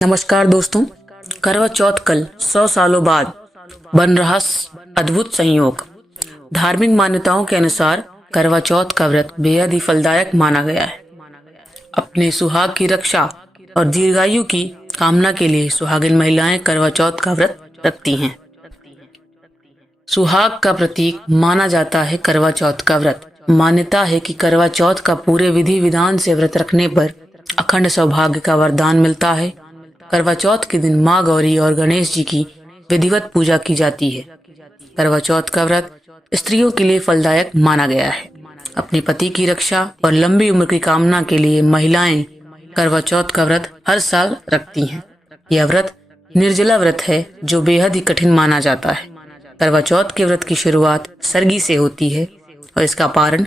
नमस्कार दोस्तों। करवा चौथ कल 100 सालों बाद बन रहा अद्भुत संयोग। धार्मिक मान्यताओं के अनुसार करवा चौथ का व्रत बेहद ही फलदायक माना गया है। अपने सुहाग की रक्षा और दीर्घायु की कामना के लिए सुहागिन महिलाएं करवा चौथ का व्रत रखती हैं। सुहाग का प्रतीक माना जाता है करवा चौथ का व्रत। मान्यता है कि करवा चौथ का पूरे विधि विधान से व्रत रखने पर अखंड सौभाग्य का वरदान मिलता है। करवा चौथ के दिन माँ गौरी और गणेश जी की विधिवत पूजा की जाती है। करवा चौथ का व्रत स्त्रियों के लिए फलदायक माना गया है। अपने पति की रक्षा और लंबी उम्र की कामना के लिए महिलाएं करवा चौथ का व्रत हर साल रखती हैं। यह व्रत निर्जला व्रत है जो बेहद ही कठिन माना जाता है। करवा चौथ के व्रत की शुरुआत सरगी से होती है और इसका पारण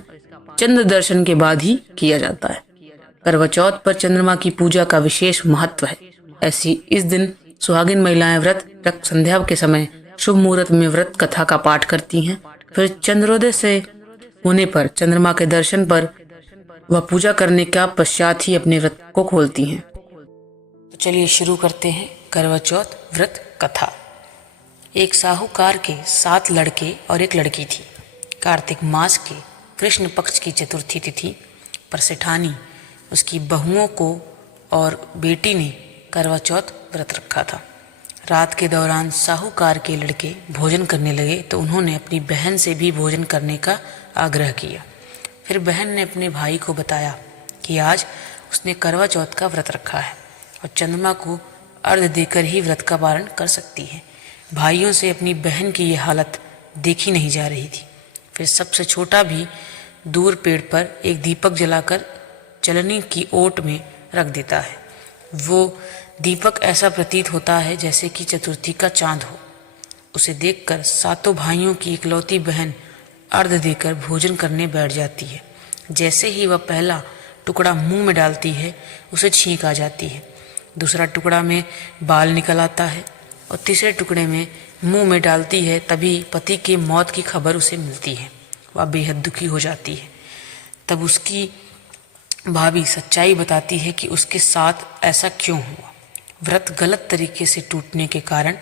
चंद्र दर्शन के बाद ही किया जाता है। करवा चौथ पर चंद्रमा की पूजा का विशेष महत्व है। ऐसी इस दिन सुहागिन महिलाएं व्रत रक्त संध्या के समय शुभ मुहूर्त में व्रत कथा का पाठ करती हैं। फिर चंद्रोदय से होने पर चंद्रमा के दर्शन पर वह पूजा करने का पश्चात ही अपने व्रत को खोलती हैं। तो चलिए शुरू करते हैं करवा चौथ व्रत कथा। एक साहूकार के 7 लड़के और एक लड़की थी। कार्तिक मास के कृष्ण पक्ष की चतुर्थी तिथि पर सेठानी उसकी बहुओं को और बेटी ने करवा चौथ व्रत रखा था। रात के दौरान साहूकार के लड़के भोजन करने लगे तो उन्होंने अपनी बहन से भी भोजन करने का आग्रह किया। फिर बहन ने अपने भाई को बताया कि आज उसने करवा चौथ का व्रत रखा है और चंद्रमा को अर्घ्य देकर ही व्रत का पारण कर सकती है। भाइयों से अपनी बहन की यह हालत देखी नहीं जा रही थी। फिर सबसे छोटा भी दूर पेड़ पर एक दीपक जलाकर चलनी की ओट में रख देता है। वो दीपक ऐसा प्रतीत होता है जैसे कि चतुर्थी का चांद हो। उसे देखकर सातों भाइयों की इकलौती बहन अर्घ्य देकर भोजन करने बैठ जाती है। जैसे ही वह पहला टुकड़ा मुंह में डालती है उसे छींक आ जाती है। दूसरा टुकड़ा में बाल निकल आता है और तीसरे टुकड़े में मुंह में डालती है तभी पति की मौत की खबर उसे मिलती है। वह बेहद दुखी हो जाती है। तब उसकी भाभी सच्चाई बताती है कि उसके साथ ऐसा क्यों हुआ। व्रत गलत तरीके से टूटने के कारण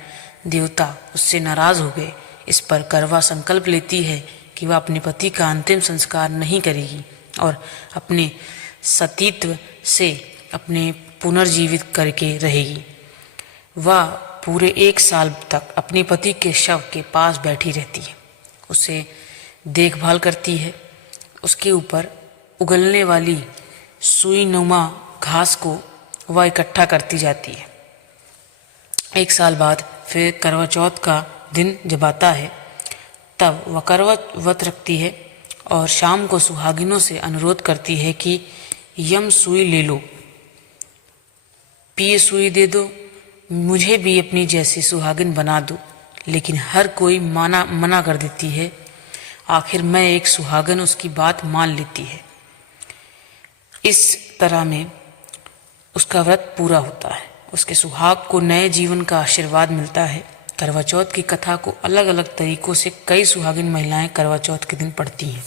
देवता उससे नाराज हो गए। इस पर करवा संकल्प लेती है कि वह अपने पति का अंतिम संस्कार नहीं करेगी और अपने सतीत्व से अपने पुनर्जीवित करके रहेगी। वह पूरे 1 साल तक अपने पति के शव के पास बैठी रहती है, उसे देखभाल करती है। उसके ऊपर उगलने वाली सुई नुमा घास को वह इकट्ठा करती जाती है। 1 साल बाद फिर करवा चौथ का दिन जब आता है तब वह करवा व्रत रखती है और शाम को सुहागिनों से अनुरोध करती है कि यम सुई ले लो, पिए सुई दे दो, मुझे भी अपनी जैसी सुहागिन बना दो। लेकिन हर कोई मना कर देती है। आखिर मैं एक सुहागिन उसकी बात मान लेती है। इस तरह में उसका व्रत पूरा होता है। उसके सुहाग को नए जीवन का आशीर्वाद मिलता है। करवा चौथ की कथा को अलग अलग तरीकों से कई सुहागिन महिलाएं करवा चौथ के दिन पढ़ती हैं।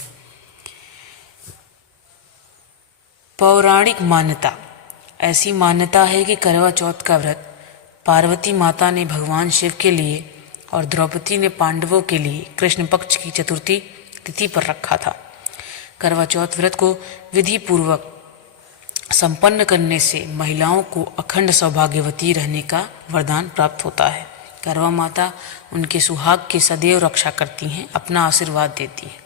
पौराणिक मान्यता। ऐसी मान्यता है कि करवा चौथ का व्रत पार्वती माता ने भगवान शिव के लिए और द्रौपदी ने पांडवों के लिए कृष्ण पक्ष की चतुर्थी तिथि पर रखा था। करवा चौथ व्रत को विधि पूर्वक संपन्न करने से महिलाओं को अखंड सौभाग्यवती रहने का वरदान प्राप्त होता है। करवा माता उनके सुहाग की सदैव रक्षा करती हैं, अपना आशीर्वाद देती है।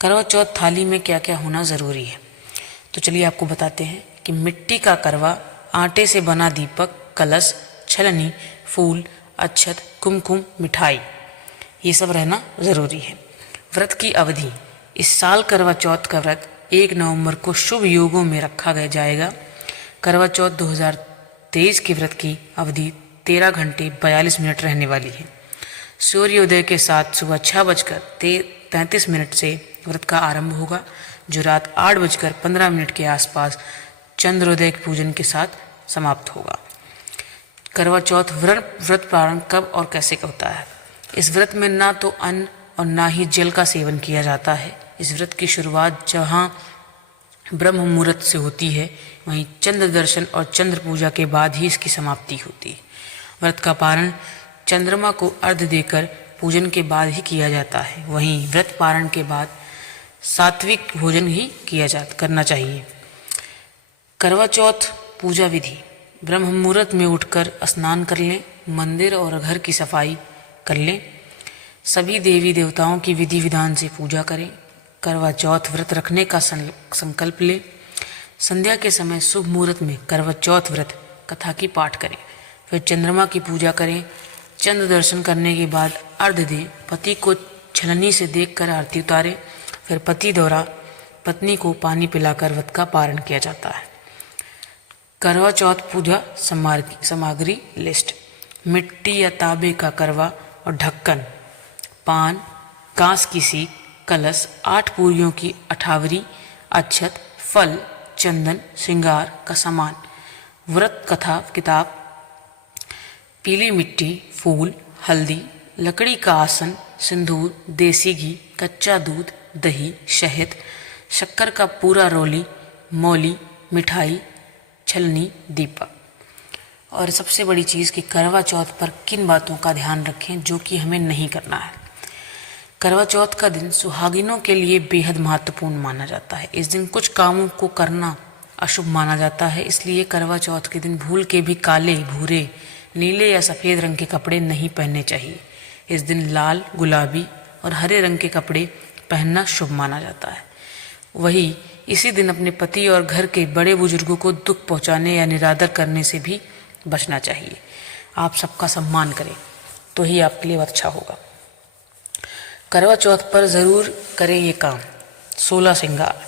करवा चौथ थाली में क्या क्या होना ज़रूरी है, तो चलिए आपको बताते हैं कि मिट्टी का करवा, आटे से बना दीपक, कलश, छलनी, फूल, अक्षत, कुमकुम, मिठाई, ये सब रहना ज़रूरी है। व्रत की अवधि। इस साल करवा चौथ का व्रत 1 नवंबर को शुभ योगों में रखा जाएगा। करवा चौथ 2023 के व्रत की अवधि 13 घंटे 42 मिनट रहने वाली है। सूर्योदय के साथ सुबह 6:33 से व्रत का आरंभ होगा, जो रात 8:15 के आसपास चंद्रोदय पूजन के साथ समाप्त होगा। करवा चौथ व्रत प्रारंभ कब और कैसे होता है। इस व्रत में ना तो अन्न और ना ही जल का सेवन किया जाता है। इस व्रत की शुरुआत जहाँ ब्रह्म मुहूर्त से होती है, वहीं चंद्र दर्शन और चंद्र पूजा के बाद ही इसकी समाप्ति होती है। व्रत का पारण चंद्रमा को अर्घ्य देकर पूजन के बाद ही किया जाता है। वहीं व्रत पारण के बाद सात्विक भोजन ही करना चाहिए। करवा चौथ पूजा विधि। ब्रह्म मुहूर्त में उठकर स्नान कर लें, मंदिर और घर की सफाई कर लें, सभी देवी देवताओं की विधि विधान से पूजा करें, करवा चौथ व्रत रखने का संकल्प लें। संध्या के समय शुभ मुहूर्त में करवा चौथ व्रत कथा की पाठ करें, फिर चंद्रमा की पूजा करें। चंद्र दर्शन करने के बाद अर्घ्य दें, पति को छलनी से देखकर आरती उतारें, फिर पति द्वारा पत्नी को पानी पिलाकर व्रत का पारण किया जाता है। करवा चौथ पूजा सामग्री लिस्ट। मिट्टी या तांबे का करवा और ढक्कन, पान, कांस की सीख, कलश, 8 पूरियों की अठावरी, अक्षत, फल, चंदन, श्रृंगार का सामान, व्रत कथा किताब, पीली मिट्टी, फूल, हल्दी, लकड़ी का आसन, सिंदूर, देसी घी, कच्चा दूध, दही, शहद, शक्कर का पूरा रोली, मौली, मिठाई, छलनी, दीपक। और सबसे बड़ी चीज़ कि करवा चौथ पर किन बातों का ध्यान रखें जो कि हमें नहीं करना है। करवा चौथ का दिन सुहागिनों के लिए बेहद महत्वपूर्ण माना जाता है। इस दिन कुछ कामों को करना अशुभ माना जाता है, इसलिए करवा चौथ के दिन भूल के भी काले, भूरे, नीले या सफ़ेद रंग के कपड़े नहीं पहनने चाहिए। इस दिन लाल, गुलाबी और हरे रंग के कपड़े पहनना शुभ माना जाता है। वही इसी दिन अपने पति और घर के बड़े बुजुर्गों को दुख पहुंचाने या निरादर करने से भी बचना चाहिए। आप सबका सम्मान करें तो ही आपके लिए अच्छा होगा। करवा चौथ पर ज़रूर करें ये काम। 16 श्रृंगार।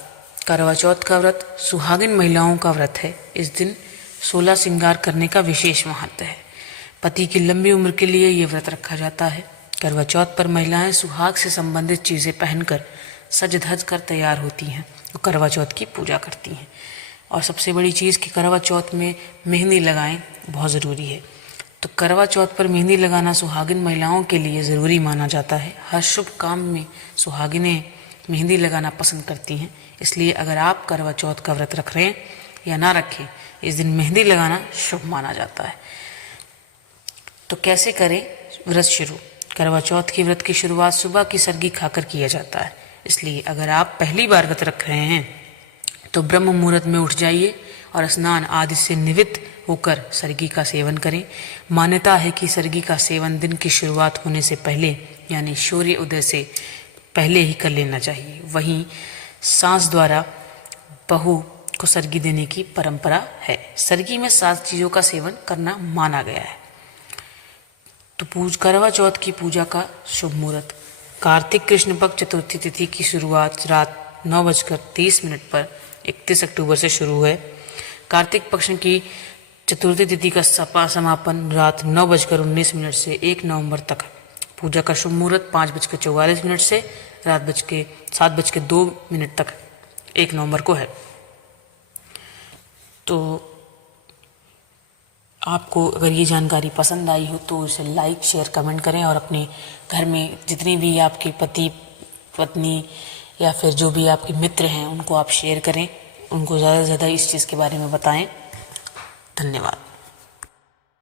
करवा चौथ का व्रत सुहागिन महिलाओं का व्रत है। इस दिन 16 श्रृंगार करने का विशेष महत्व है। पति की लंबी उम्र के लिए ये व्रत रखा जाता है। करवा चौथ पर महिलाएं सुहाग से संबंधित चीज़ें पहनकर सज धज कर तैयार होती हैं और करवा चौथ की पूजा करती हैं। और सबसे बड़ी चीज़ कि करवा चौथ में मेहंदी लगाएं, बहुत ज़रूरी है। तो करवा चौथ पर मेहंदी लगाना सुहागिन महिलाओं के लिए ज़रूरी माना जाता है। हर शुभ काम में सुहागिनें मेहंदी लगाना पसंद करती हैं, इसलिए अगर आप करवा चौथ का व्रत रख रहे हैं या ना रखें, इस दिन मेहंदी लगाना शुभ माना जाता है। तो कैसे करें व्रत शुरू? करवा चौथ की व्रत की शुरुआत सुबह की सरगी खाकर किया जाता है, इसलिए अगर आप पहली बार व्रत रख रहे हैं तो ब्रह्म मुहूर्त में उठ जाइए और स्नान आदि से निवृत्त होकर सरगी का सेवन करें। मान्यता है कि सरगी का सेवन दिन की शुरुआत होने से पहले यानी सूर्य उदय से पहले ही कर लेना चाहिए। वहीं सांस द्वारा बहू को सरगी देने की परंपरा है। सरगी में 7 चीज़ों का सेवन करना माना गया है। तो करवा चौथ की पूजा का शुभ मुहूर्त। कार्तिक कृष्ण पक्ष चतुर्थी तिथि की शुरुआत रात 9:30 पर 31 अक्टूबर से शुरू है। कार्तिक पक्ष की चतुर्थी तिथि का समापन रात 9:19 से 1 नवंबर तक। पूजा का शुभ मुहूर्त 5:44 से रात 7:02 तक 1 नवंबर को है। तो आपको अगर ये जानकारी पसंद आई हो तो इसे लाइक, शेयर, कमेंट करें और अपने घर में जितनी भी आपके पति, पत्नी या फिर जो भी आपके मित्र हैं उनको आप शेयर करें, उनको ज़्यादा से ज़्यादा इस चीज़ के बारे में बताएं। धन्यवाद।